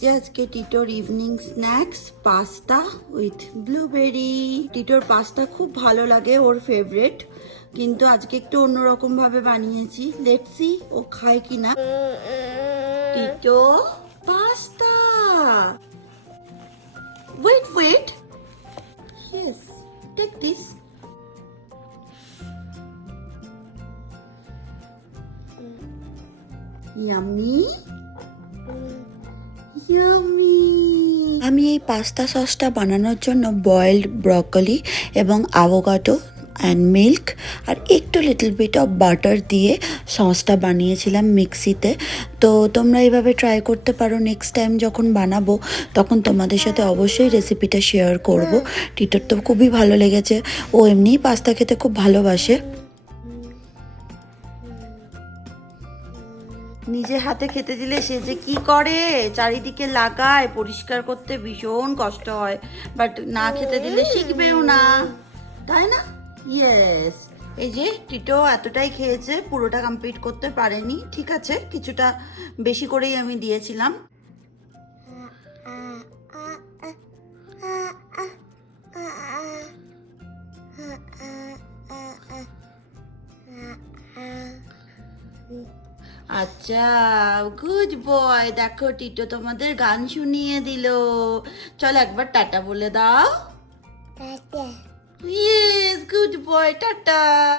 যে আজকে টিটোর evening snacks pasta with blueberry. টিটোর পাস্তা খুব ভালো লাগে, ওর ফেভারিট, কিন্তু আজকে একটু অন্যরকম ভাবে বানিয়েছি। লেটস সি ও খায় কিনা। টিটো pasta, wait wait, yes, take this. Yummy yummy. আমি এই পাস্তা সসটা বানানোর জন্য বয়েলড ব্রকলি এবং অ্যাভোকাডো অ্যান্ড মিল্ক আর একটু লিটল বিট অফ বাটার দিয়ে সসটা বানিয়েছিলাম মিক্সিতে। তো তোমরা এইভাবে ট্রাই করতে পারো। নেক্সট টাইম যখন বানাবো তখন তোমাদের সাথে অবশ্যই রেসিপিটা শেয়ার করব। টিটোর তো খুবই ভালো লেগেছে, ও এমনিই পাস্তা খেতে খুব ভালোবাসে। নিজে হাতে খেতে দিলে সে যে কি করে, চারিদিকে লাগায়, পরিষ্কার করতে ভীষণ কষ্ট হয়, বাট না খেতে দিলে শিখবেও না, তাই না? ইয়েস। এই যে টিটো এতটাই খেয়েছে, পুরোটা কমপ্লিট করতে পারেনি, ঠিক আছে, কিছুটা বেশি করেই আমি দিয়েছিলাম। আচ্ছা, গুড বয়। দেখো টিটো তোমাদের গান শুনিয়ে দিল। চলো একবার টাটা বলে দাও। Yes, good boy, tata.